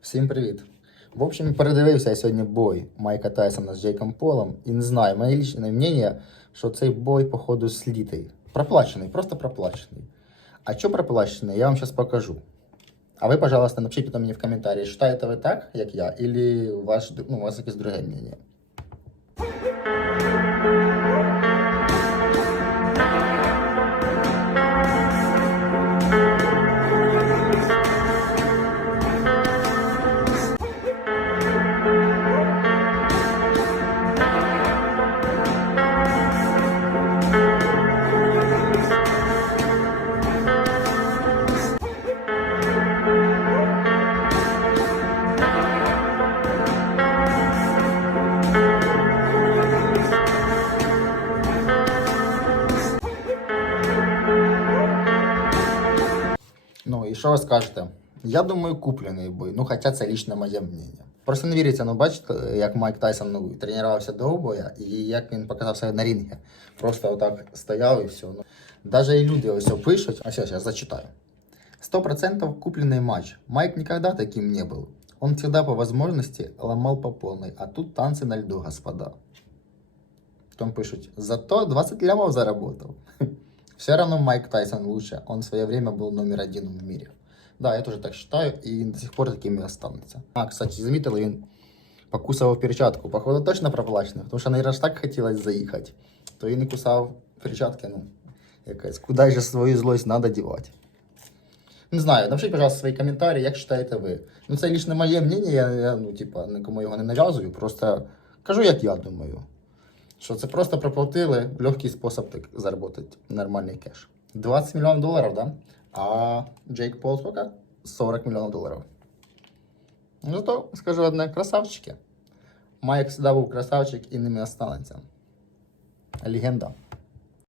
Всім привіт. В общем, передивився я сьогодні бой Майка Тайсона з Джейком Полом. І не знаю, моє лічне мнення, що цей бой, походу, слітий. Проплачений, просто проплачений. А що проплачений, я вам зараз покажу. А ви, пожалуйста, напишіть потім мені в коментарі, считаєте ви так, як я, или у вас, ну, у вас якесь друге мнення. Ну і що ви скажете? Я думаю, куплений бой. Ну, хоча це лічне моє мнення. Просто не віриться, ну бачите, як Майк Тайсон ну, тренувався до боя і як він показав себе на рингі. Просто отак стояв і все. Ну, даже і люди ось пишуть, а сейчас я зачитаю. 100% купленный матч. Майк никогда таким не был. Он всегда по возможности ломал по полной, а тут танцы на льду, господа. Потом пишут, зато 20 лямов заработал. Все равно Майк Тайсон лучше. Он в свое время был номер один в мире. Да, я тоже так считаю, и до сих пор таким и останется. А, кстати, заметил, він покусав перчатку. Походу, точно проплачено, потому что наверное, ж так хотілося заїхати. То і не кусав перчатки, ну, якась. Куда же свою злость надо девать? Не знаю, напишіть, пожалуйста, свої коментарі, як вважаєте ви. Ну, це лише моє мнення, я, я ну, типа, нікому його не нав'язую, просто кажу, як я думаю. Що це просто проплатили легкий спосіб так заробити нормальний кеш. 20 мільйонів доларів, да? А Джейк Пол сколько? 40 мільйонів доларів. Ну, то скажу одне, красавчики. Майк завжди був красавчик і ними останеться. Легенда.